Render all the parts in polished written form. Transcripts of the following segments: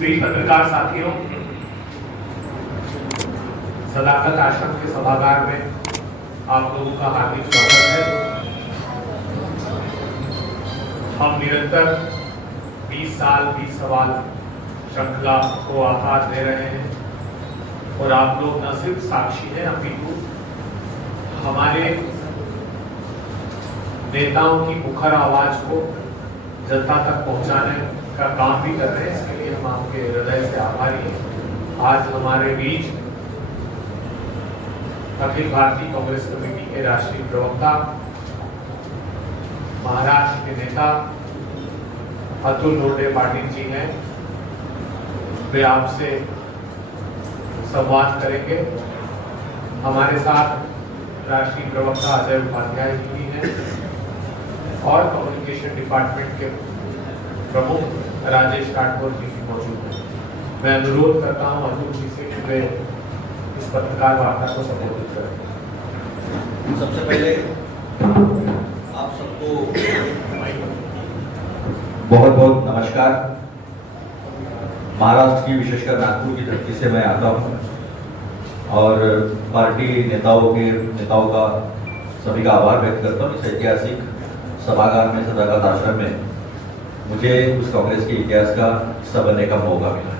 प्रिय पत्रकार साथियों, सदाकत आश्रम के सभागार में आप लोगों का हार्दिक स्वागत है। हम निरंतर 20 साल 20 सवाल श्रृंखला को आकार दे रहे हैं और आप लोग न सिर्फ साक्षी हैं अपितु हमारे नेताओं की मुखर आवाज को जनता तक पहुंचाने का काम भी कर रहे हैं। इसके लिए हम आपके हृदय से आभारी हैं। आज हमारे बीच अखिल भारतीय कांग्रेस कमेटी के राष्ट्रीय प्रवक्ता, महाराष्ट्र के नेता अतुल लोंढे पाटिल जी हैं। वे आपसे संवाद करेंगे। हमारे साथ राष्ट्रीय प्रवक्ता अजय उपाध्याय जी भी हैं और कम्युनिकेशन डिपार्टमेंट के प्रमुख राजेश राठौर जी भी मौजूद हैं। मैं अनुरोध करता हूं अतुल जी से कि वे इस पत्रकार वार्ता को संबोधित करें। सबसे पहले आप सबको बहुत बहुत नमस्कार। महाराष्ट्र की, विशेषकर नागपुर की धरती से मैं आता हूं और पार्टी नेताओं का सभी का आभार व्यक्त करता हूं। इस ऐतिहासिक सभागार में, सदाकत आश्रम में मुझे उस कांग्रेस के इतिहास का हिस्सा बनने का मौका मिला।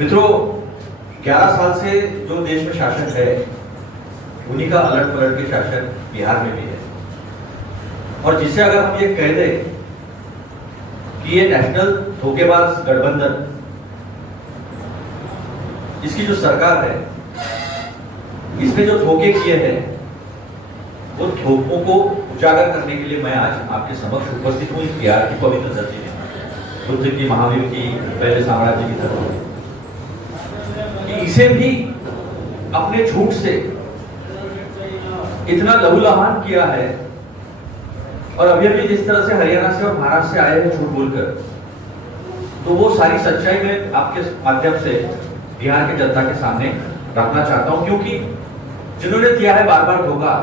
मित्रों, 11 साल से जो देश में शासन है उन्हीं का अलट पलट के शासन बिहार में भी है। और जिसे अगर हम ये कह दें कि ये नेशनल धोखेबाज गठबंधन, इसकी जो सरकार है, इसने जो धोखे किए हैं वो धोखों को उजागर करने के लिए मैं आज आपके समक्ष उपस्थित हूँ। इस बिहार की पवित्र धरती में, बुद्ध की, महावीर की, पहले साम्राज्य की धरती, इसे भी अपने झूठ से इतना लहूलुहान किया है। और अभी अभी जिस तरह से हरियाणा से और महाराष्ट्र से आए हैं झूठ बोलकर, तो वो सारी सच्चाई में आपके माध्यम से बिहार की जनता के सामने रखना चाहता हूं, क्योंकि जिन्होंने दिया है बार बार धोखा,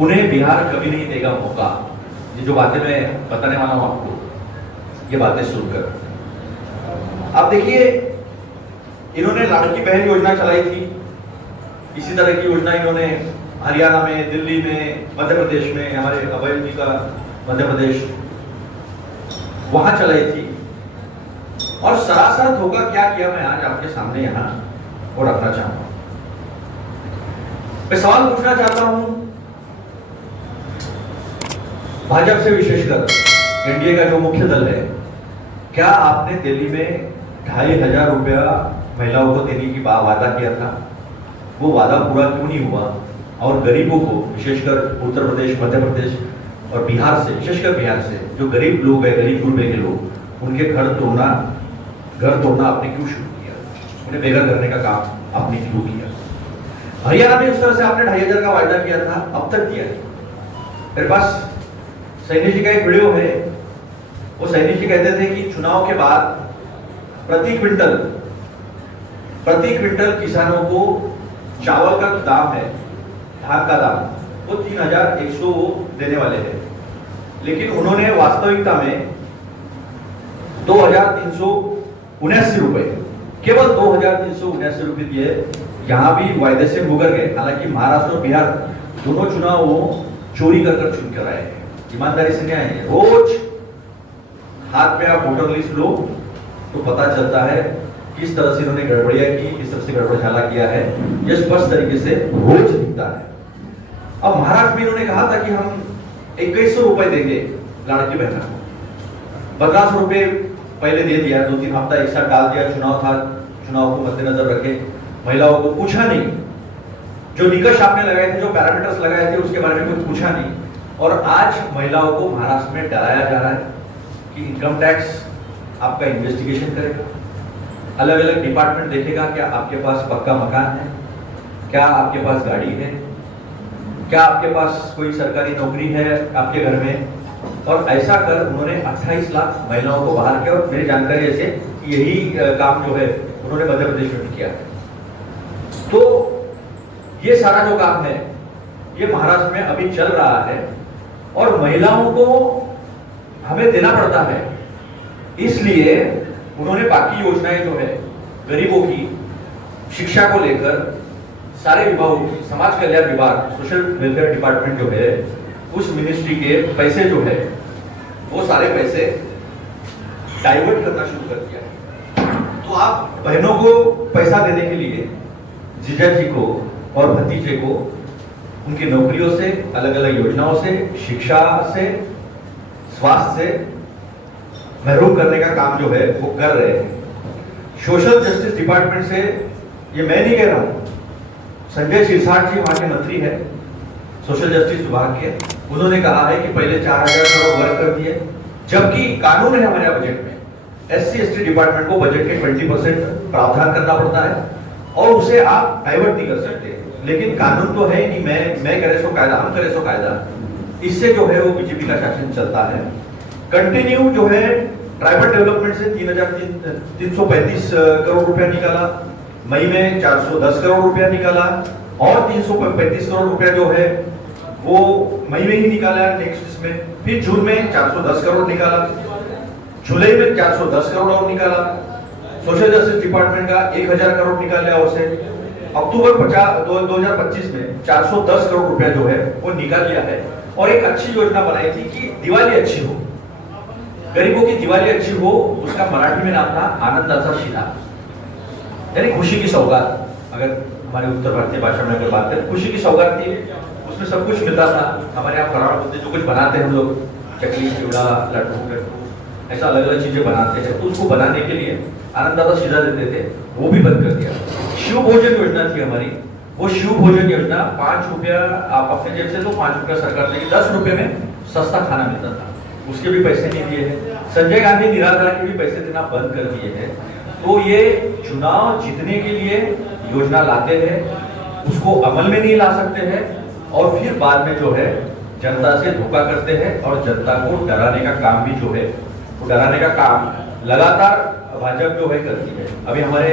उन्हें बिहार कभी नहीं देगा मौका। ये जो बातें मैं बताने वाला हूं आपको, ये बातें सुनकर आप देखिए, इन्होंने लाड़की बहन योजना चलाई थी। इसी तरह की योजना इन्होंने हरियाणा में, दिल्ली में, मध्य प्रदेश में, हमारे अभय जी का मध्य प्रदेश, वहां चलाई थी। और सरासर धोखा क्या किया मैं आज आपके सामने यहां वो रखना चाहूंगा। मैं सवाल पूछना चाहता हूं भाजपा से, विशेषकर एनडीए का जो मुख्य दल है, क्या आपने दिल्ली में 2500 रुपया महिलाओं को देने की वादा किया था? वो वादा पूरा क्यों नहीं हुआ? और गरीबों को, विशेषकर उत्तर प्रदेश, मध्य प्रदेश और बिहार से, विशेषकर बिहार से जो गरीब लोग हैं, गरीब गुरबे के लोग, उनके घर तोड़ना आपने क्यों शुरू किया? उन्हें बेघर करने का काम आपने क्यों किया? हरियाणा में उस तरह से आपने 2500 का वायदा किया था, अब तक दिया है? मेरे पास सैनी जी का एक वीडियो है। वो सैनी जी कहते थे कि चुनाव के बाद प्रति क्विंटल किसानों को चावल का दाम है, धान का दाम, वो 3100 वो देने वाले हैं। लेकिन उन्होंने वास्तविकता में 2379 रुपए, केवल 2379 रुपए दिए। यहां भी वायदे से मुकर गए। हालांकि महाराष्ट्र और बिहार दोनों चुनाव वो चोरी कर चुन कर आए हैं, ईमानदारी से नहीं आए हैं। रोज हाथ में आप वोटर लिस्ट लो तो पता चलता है किस तरह से इन्होंने गड़बड़िया की, किस तरह से गड़बड़झाला किया है, ये स्पष्ट तरीके से रोज दिखता है। अब महाराष्ट्र में इन्होंने कहा था कि हम 2100 रुपए देंगे लड़की बहना को, 1500 रुपए पहले दे दिया, 2-3 हफ्ता एक साथ डाल दिया। चुनाव था, चुनाव को मद्देनजर रखे महिलाओं को पूछा नहीं। जो निकष आपने लगाए थे, जो पैरामीटर्स लगाए थे, उसके बारे में कुछ पूछा नहीं। और आज महिलाओं को महाराष्ट्र में डराया जा रहा है कि इनकम टैक्स आपका इन्वेस्टिगेशन करेगा, अलग अलग डिपार्टमेंट देखेगा, क्या आपके पास पक्का मकान है, क्या आपके पास गाड़ी है, क्या आपके पास कोई सरकारी नौकरी है आपके घर में। और ऐसा कर उन्होंने 28 लाख महिलाओं को बाहर किया। और मेरी जानकारी ऐसे यही काम जो है उन्होंने मध्य प्रदेश में किया है। तो ये सारा जो काम है ये महाराष्ट्र में अभी चल रहा है और महिलाओं को हमें देना पड़ता है, इसलिए उन्होंने बाकी योजनाएं जो है गरीबों की, शिक्षा को लेकर सारे विभागों की, समाज कल्याण विभाग, सोशल वेलफेयर डिपार्टमेंट जो है, उस मिनिस्ट्री के पैसे जो है वो सारे पैसे डाइवर्ट करना शुरू कर दिया है। तो आप बहनों को पैसा देने के लिए जीजा जी को और भतीजे को उनकी नौकरियों से, अलग अलग योजनाओं से, शिक्षा से, स्वास्थ्य से महरूम करने का काम जो है वो कर रहे हैं। सोशल जस्टिस डिपार्टमेंट से, ये मैं नहीं कह रहा हूं, संजय सिरसाट जी वहां के मंत्री है सोशल जस्टिस विभाग के, उन्होंने कहा है कि पहले 4000 करोड़ वर्क कर दिए, जबकि कानून है हमारे बजट में SC/ST डिपार्टमेंट को बजट के 20% प्रावधान करना पड़ता है और उसे आप डाइवर्ट नहीं कर सकते। लेकिन कानून तो है नहीं, मैं करे सो कायदा, हम करे सो कायदा, इससे जो है वो बीजेपी का शासन चलता है। कंटिन्यू जो है ट्राइबल डेवलपमेंट से 3,335 करोड़ रुपया निकाला, मई में 410 करोड़ रुपया निकाला और 335 करोड़ रुपया जो है वो मई में ही निकाला है नेक्स्ट इसमें, फिर जून में 410 करोड़ निकाला, जुलाई में 410 करोड़ और निकाला, सोशल जस्टिस डिपार्टमेंट का 1000 करोड़ निकाल लिया उसे, अक्टूबर 2025 में 410 करोड़ रुपया जो है वो निकाल लिया है। और एक अच्छी योजना बनाई थी कि दिवाली अच्छी हो, गरीबों की दिवाली अच्छी हो, उसका मराठी में नाम था आनंदाचा शिधा, यानी खुशी की सौगात। अगर हमारे उत्तर भारतीय भाषा में अगर बात करें, खुशी की सौगात थी, उसमें सब कुछ मिलता था। हमारे यहाँ फराड़ होते जो कुछ बनाते हैं हम लोग, चकली, चिवड़ा, लड्डू, ऐसा अलग अलग चीजें बनाते हैं, तो उसको बनाने के लिए आनंदाचा शिधा देते थे, वो भी बंद कर दिया। शिव भोजन योजना थी हमारी, वो शिव भोजन योजना 5 रुपया आप अपने जेब से दो, 5 रुपया सरकार देगी, 10 रुपये में सस्ता खाना मिलता था, उसके भी पैसे नहीं दिए हैं। संजय गांधी निराधार के भी पैसे देना बंद कर दिए हैं। तो ये चुनाव जीतने के लिए योजना लाते हैं, उसको अमल में नहीं ला सकते हैं और फिर बाद में जो है जनता से धोखा करते हैं और जनता को डराने का काम भी जो है वो डराने का काम लगातार भाजपा जो है करती है। अभी हमारे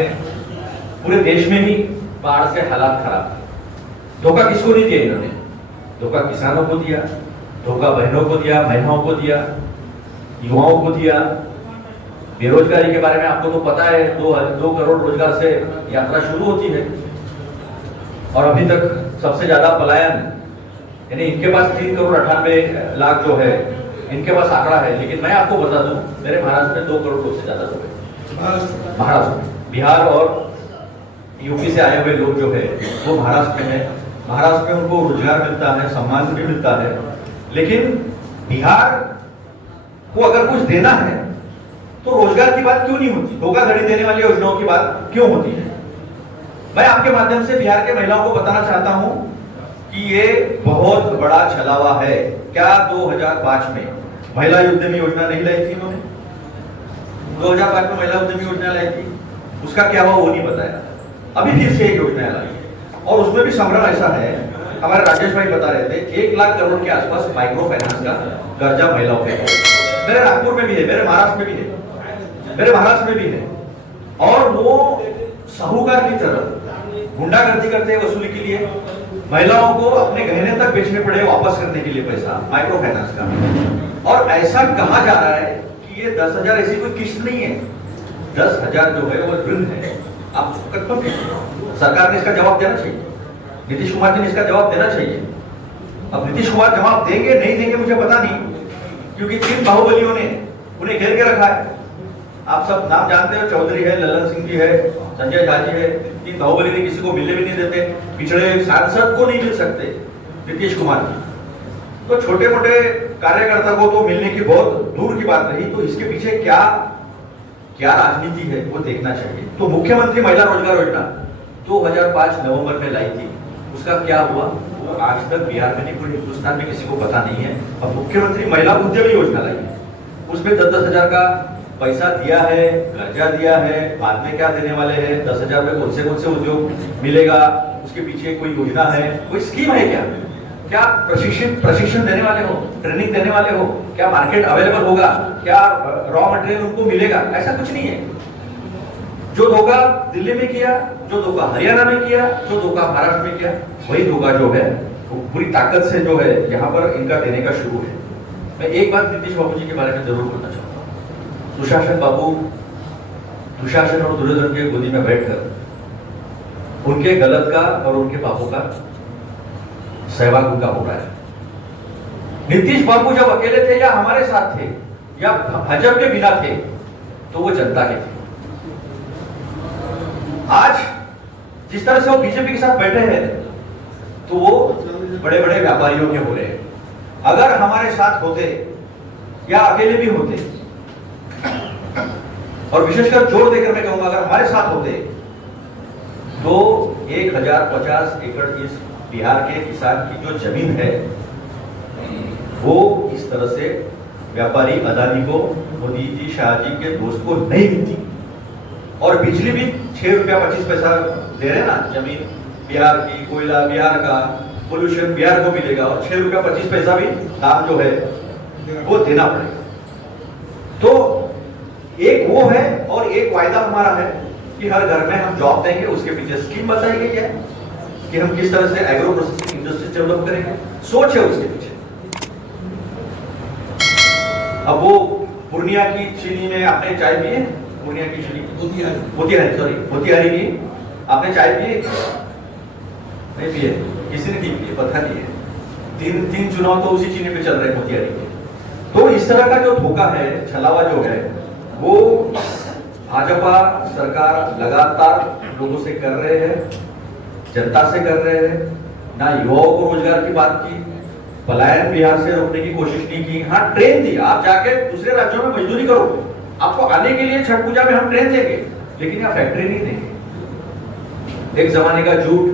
पूरे देश में ही बाढ़ से हालात खराब है। धोखा किसको नहीं दिया इन्होंने? धोखा किसानों को दिया, धोखा बहनों को दिया, महिलाओं को दिया, युवाओं को दिया। बेरोजगारी के बारे में आपको तो पता है, 2 करोड़ रोजगार से यात्रा शुरू होती है और अभी तक सबसे ज्यादा पलायन, यानी इनके पास 3 करोड़ 98 लाख जो है इनके पास आंकड़ा है। लेकिन मैं आपको बता दूं, मेरे महाराष्ट्र में 2 करोड़ लोग से ज्यादा लोग हैं। महाराष्ट्र में, बिहार और यूपी से आए हुए लोग जो है वो महाराष्ट्र में है। महाराष्ट्र में उनको रोजगार मिलता है, सम्मान भी मिलता है। लेकिन बिहार को अगर कुछ देना है तो रोजगार की बात क्यों नहीं होती? धोखाधड़ी देने वाली योजनाओं की बात क्यों होती है? मैं आपके माध्यम से बिहार के महिलाओं को बताना चाहता हूं कि ये बहुत बड़ा छलावा है। क्या 2005 में महिला उद्यमी योजना नहीं लाई थी इन्होंने? 2005 में महिला उद्यमी योजना लाई थी, उसका क्या हुआ वो नहीं बताया। अभी फिर से एक योजना लाई है और उसमें भी संग्रह ऐसा है, हमारे राजेश भाई बता रहे थे 1 लाख करोड़ के आसपास माइक्रो फाइनेंस का कर्जा महिलाओं पे है। मेरे नागपुर में भी है, मेरे महाराष्ट्र में भी है, मेरे महाराष्ट्र में भी है। और वो साहूकार की तरह गुंडागर्दी करते हैं वसूली के लिए, महिलाओं को अपने गहने तक बेचने पड़े वापस करने के लिए पैसा माइक्रो फाइनेंस का। और ऐसा कहा जा रहा है कि ये 10,000 ऐसी कोई किस्त नहीं है, 10,000 जो है वो ऋण है। आप सरकार ने इसका जवाब देना चाहिए, नीतीश कुमार जी ने इसका जवाब देना चाहिए। अब नीतीश कुमार जवाब देंगे नहीं देंगे मुझे पता नहीं, क्योंकि 3 बाहुबलियों ने उन्हें घेर के रखा है। आप सब नाम जानते हो, चौधरी है, ललन सिंह जी है, संजय झा जी है। 3 बाहुबली ने किसी को मिलने भी नहीं देते, पिछड़े सांसद को नहीं मिल सकते नीतीश कुमार जी। तो छोटे मोटे कार्यकर्ता को तो मिलने की बहुत दूर की बात रही। तो इसके पीछे क्या राजनीति है वो देखना चाहिए। तो मुख्यमंत्री महिला रोजगार योजना 2005 नवंबर में लाई थी, उसका क्या हुआ वो आज तक बिहार में नहीं, पूरे हिंदुस्तान में किसी को पता नहीं है। अब मुख्यमंत्री महिला उद्यमी योजना लाई है, उसमें 10,000 का पैसा दिया है, कर्जा दिया है, बाद में क्या देने वाले हैं, 10,000 में कौन से उद्योग मिलेगा, उसके पीछे कोई योजना है, कोई स्कीम है क्या प्रशिक्षण देने वाले हो, ट्रेनिंग देने वाले हो, क्या मार्केट अवेलेबल होगा, क्या रॉ मटेरियल उनको मिलेगा? ऐसा कुछ नहीं है। जो धोखा दिल्ली में किया, जो धोखा हरियाणा में किया, जो धोखा महाराष्ट्र में किया, वही धोखा जो है वो पूरी ताकत से जो है यहाँ पर इनका देने का शुरू है। मैं एक बात नीतीश बाबू जी के बारे में जरूर बोलना चाहूंगा। सुशासन बाबू दुशासन और दुर्योधन के गोदी में बैठकर उनके गलत का और उनके पापों का सहभाग उनका हो रहा है। नीतीश बाबू जब अकेले थे या हमारे साथ थे या भाजपा के बिना थे तो वो जनता के थे। आज जिस तरह से वो बीजेपी के साथ बैठे हैं तो वो बड़े बड़े व्यापारियों के हो रहे हैं। अगर हमारे साथ होते या अकेले भी होते, और विशेषकर जोर देकर मैं कहूंगा अगर हमारे साथ होते तो 1050 एकड़ इस बिहार के किसान की जो जमीन है वो इस तरह से व्यापारी अदानी को, मोदी जी, शाह जी के दोस्त को नहीं मिलती। और बिजली भी 6 रुपया 25 पैसा दे रहे ना, जमीन बिहार की, कोयला बिहार का, पोल्यूशन बिहार को मिलेगा और 6 रुपया 25 पैसा भी दाम जो है वो देना पड़ेगा। तो एक वो है और एक वायदा हमारा है कि हर घर में हम जॉब देंगे। उसके पीछे स्कीम बताई गई है कि हम किस तरह से एग्रो प्रोसेसिंग इंडस्ट्री डेवलप करेंगे, सोच है उसके पीछे। अब वो पूर्णिया की चीनी में आपने चाय पिए, पूर्णिया की चीनी मोतिहारी की आपने चाय पिए? नहीं पिए, किसी ने नहीं पिए, पता नहीं है। तीन चुनाव तो उसी चीनी पे चल रहे हैं मोतिहारी के। तो इस तरह का जो धोखा है, छलावा जो है, वो भाजपा सरकार लगातार लोगों से कर रहे हैं, जनता से कर रहे हैं। ना युवाओं को रोजगार की बात की, पलायन बिहार से रोकने की कोशिश नहीं की। हाँ, ट्रेन दी, आप जाके दूसरे राज्यों में मजदूरी करो, आपको आने के लिए छठ पूजा में हम ट्रेन देंगे, लेकिन यहाँ फैक्ट्री नहीं देंगे। एक जमाने का जूट,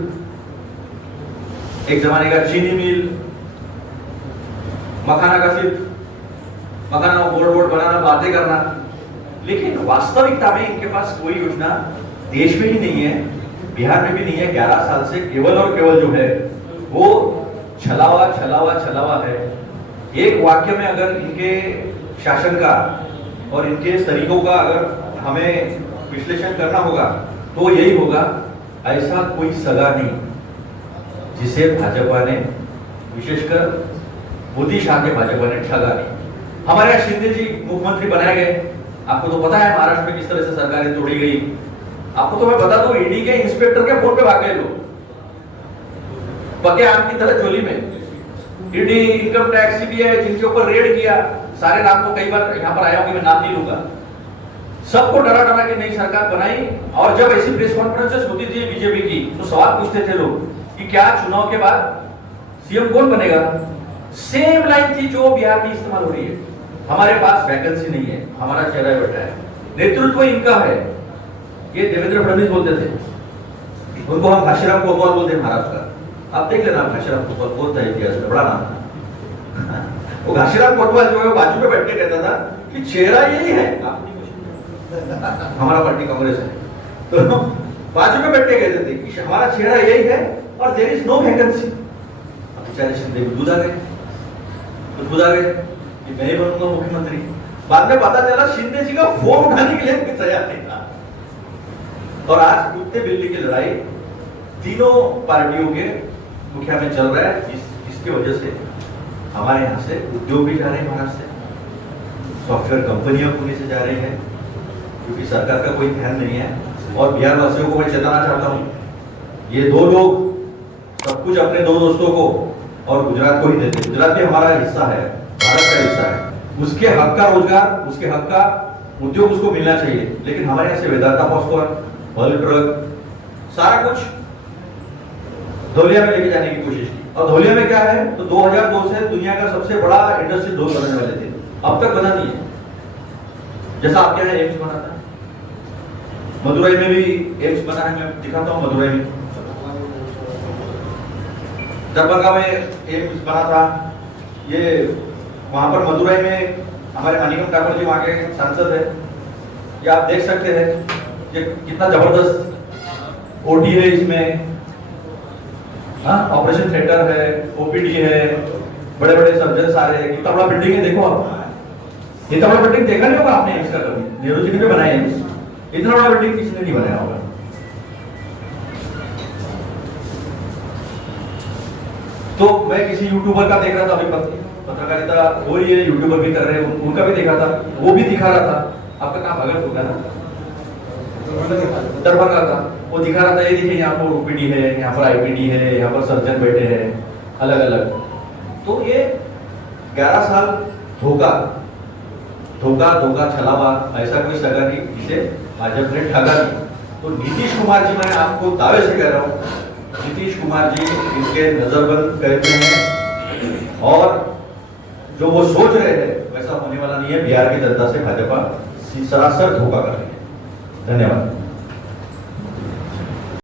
एक जमाने का चीनी मिल, मखाना का सिर्फ मखाना बोर्ड बनाना, बातें करना, लेकिन वास्तविकता में इनके पास कोई योजना देश में ही नहीं है, बिहार में भी नहीं है। 11 साल से केवल और केवल जो है वो छलावा है। एक वाक्य में अगर इनके शासन का और इनके तरीकों का अगर हमें विश्लेषण करना होगा तो यही होगा, ऐसा कोई सगा नहीं जिसे भाजपा ने, विशेषकर मोदी शाह के भाजपा ने ठगा नहीं। हमारे यहाँ शिंदे जी मुख्यमंत्री बनाए गए, आपको तो पता है महाराष्ट्र में किस तरह से सरकारें तोड़ी गई। आपको तो मैं बता दूं, ईडी के इंस्पेक्टर के फोन पे भाग गए लोग, पके आम की तरह चोली में। ईडी, इनकम टैक्स, सीबीआई जिनके ऊपर रेड किया, सारे नाम तो कई बार यहाँ पर आया हूँ, मैं नाम नहीं लूंगा, सबको डरा के नई सरकार बनाई। और जब ऐसी प्रेस कॉन्फ्रेंसेस होती थी बीजेपी की तो सवाल पूछते थे लोग कि क्या चुनाव के बाद सीएम कौन बनेगा? सेम लाइन थी जो बिहार में इस्तेमाल हो रही है। हमारे पास वैकेंसी नहीं है, हमारा चेहरा बैठा है, नेतृत्व इनका है। ये देवेंद्र फडणवीस बोलते थे, उनको हम घाशीराम कोतवाल बोलते हैं महाराष्ट्र का। आप देख लेना, घाशीराम कोतवाल बोलता है इतिहास में, बड़ा नाम था। वो घाशीराम कोतवाल जो है बाजू में बैठ के कहता था कि चेहरा यही है, हमारा पार्टी कांग्रेस है, तो बाजू में बैठ के कहते थे कि हमारा चेहरा यही है और देयर इज नो वैकेंसी। बेचारे शिंदे दूध आ गए कि मैं ही बनूंगा मुख्यमंत्री। बाद में पता चला शिंदे जी का फोन उठाने के लिए भी तैयार नहीं था। और आज कुत्ते बिल्ली की लड़ाई तीनों पार्टियों के मुखिया में चल रहा है, जिसकी वजह से हमारे यहाँ से उद्योग भी जा रहे हैं, महाराष्ट्र से सॉफ्टवेयर कंपनियां पुणे से जा रही है, क्योंकि सरकार का कोई ध्यान नहीं है। और बिहार वासियों को मैं चेताना चाहता हूँ, ये दो लोग सब कुछ अपने दो दोस्तों को और गुजरात को ही देते। गुजरात भी हमारा हिस्सा है, भारत का हिस्सा है, उसके हक का रोजगार, उसके हक का उद्योग उसको मिलना चाहिए। लेकिन हमारे यहाँ से वेदांता पॉस्कॉर्न, वर्ल्ड ट्रक, सारा कुछ धौलिया में लेके जाने की कोशिश की। और धौलिया में क्या है, तो 2002 से दुनिया का सबसे बड़ा इंडस्ट्रियल जोन बनने वाले थे, अब तक बना नहीं है। जैसा आपके यहाँ एम्स बना था, मदुरई में भी एम्स बना है, मैं दिखाता हूँ। मदुरई में, दरभंगा में एम्स बना था। ये वहां पर मदुरई में हमारे मणिकम ठाकुर जी वहां के सांसद है, ये आप देख सकते हैं ये कितना जबरदस्त ओटी है इसमें, ऑपरेशन थिएटर है, ओपीडी है, बड़े बड़े सर्जन आ रहे हैं। कितना बड़ा बिल्डिंग है, देखो आप। इतना बड़ा बिल्डिंग देखा नहीं होगा आपने एम्स का कभी, नेहरू जी ने बनाया एम्स, इतना बड़ा बिल्डिंग किसी ने नहीं बनाया होगा। तो मैं किसी यूट्यूबर का देख रहा था, अभी पत्रकारिता हो रही है, यूट्यूबर भी कर रहे हैं, उनका भी देखा था, वो भी दिखा रहा था। आपका काम भगत होगा ना, दरभंगा का वो दिखा रहा था, ये देखिए यहाँ पर ओपीडी है, यहाँ पर आईपीडी है, यहाँ पर सर्जन बैठे हैं अलग अलग। तो ये 11 साल धोखा धोखा धोखा छलावा, ऐसा कोई सगा नहीं जिसे भाजपा ने ठगा नहीं। तो नीतीश कुमार जी, मैं आपको दावे से कह रहा हूँ, नीतीश कुमार जी इनके नजरबंद करते हैं और जो वो सोच रहे हैं वैसा होने वाला नहीं है। बिहार की जनता से भाजपा सरासर धोखा कर रही है। धन्यवाद।